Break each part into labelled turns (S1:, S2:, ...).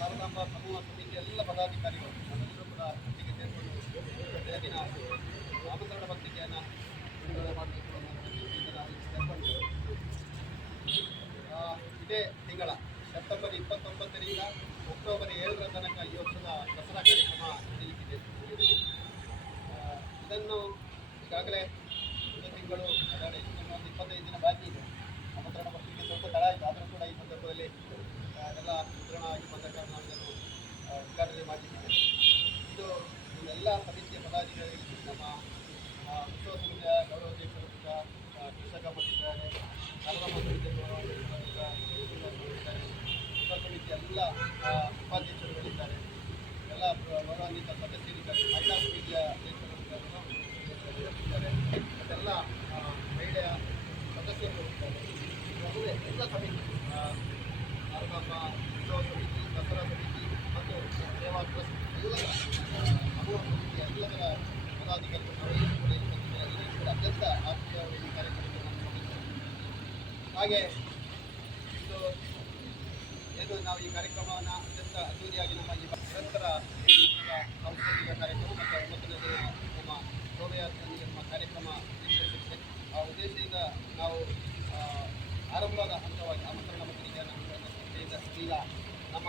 S1: ಸಾರ್ವಜನಿಕ ಸಮೂಹ ಸಮೀಯ ಎಲ್ಲ ಪದಾಧಿಕಾರಿಗಳು ನಾವೆಲ್ಲರೂ ಕೂಡ ಪಟ್ಟಿಗೆ ತೇರಿಕೊಂಡು ತೆರವಿನ ರಾಮಂತರ ಭಕ್ತಿಗೆಯನ್ನು ಮಾಡಬೇಕು ಇದನ್ನು ಇದೇ ತಿಂಗಳ ಸೆಪ್ಟೆಂಬರ್ ಇಪ್ಪತ್ತೊಂಬತ್ತರಿಂದ ಅಕ್ಟೋಬರ್ ಏಳರ ತನಕ ಈ ವರ್ಷದ ದಸರಾ ಕಾರ್ಯಕ್ರಮ ನಡೆಯುತ್ತಿದೆ ಇದನ್ನು ಈಗಾಗಲೇ சுல்தான் பண்டித்ய மதாதிகாரிகள் திட்டமாக விஸ்வ சமுதாய கௌரவத்தை பெறுத்தார் கிருஷ்ணகா பண்டிதாரு கலவமந்திரத்தை கௌரவத்தை பண்ணித்தார் எல்லா உபாத்தியர்கள் வைத்தார் எல்லா கௌரவாந்தி தப்பத்தை செய்திருக்காரு மைனா சமீதிய எல்லாம் மைடைய சதசியம் எல்லா சமீபம் தசரா சமீதி மற்றும் தேவா ட்ரஸ்ட் எல்லாம் ಎಲ್ಲರ ಪದಾಧಿಕಾರಿಗಳು ಅತ್ಯಂತ ಆರ್ಥಿಕವಾಗಿ ಕಾರ್ಯಕ್ರಮ ಹಾಗೆ ಇದು ಏನು ನಾವು ಈ ಕಾರ್ಯಕ್ರಮವನ್ನು ಅತ್ಯಂತ ಅದೂರಿಯಾಗಿ ನಮ್ಮ ಇವತ್ತು ನಿರಂತರ ಸಾಂಸ್ಕೃತಿಕ ಕಾರ್ಯಕ್ರಮ ಮೊದಲನೆಯ ನಮ್ಮ ಗೋಭೆಯನ್ನು ನಮ್ಮ ಕಾರ್ಯಕ್ರಮ ಆ ಉದ್ದೇಶದಿಂದ ನಾವು ಆರಂಭದ ಹಂತವಾಗಿ ಅಮೃತ ಮಟ್ಟಿಗೆ ನಮ್ಮ ಇಲ್ಲ ನಮ್ಮ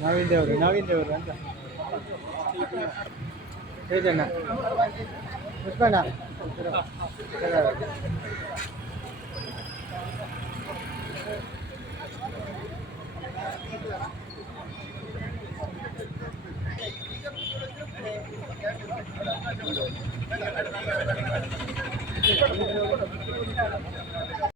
S2: Nói đều rồi, nói đều rồi anh Thế nè Mất quay nè Thế nè Thank you. どういうこと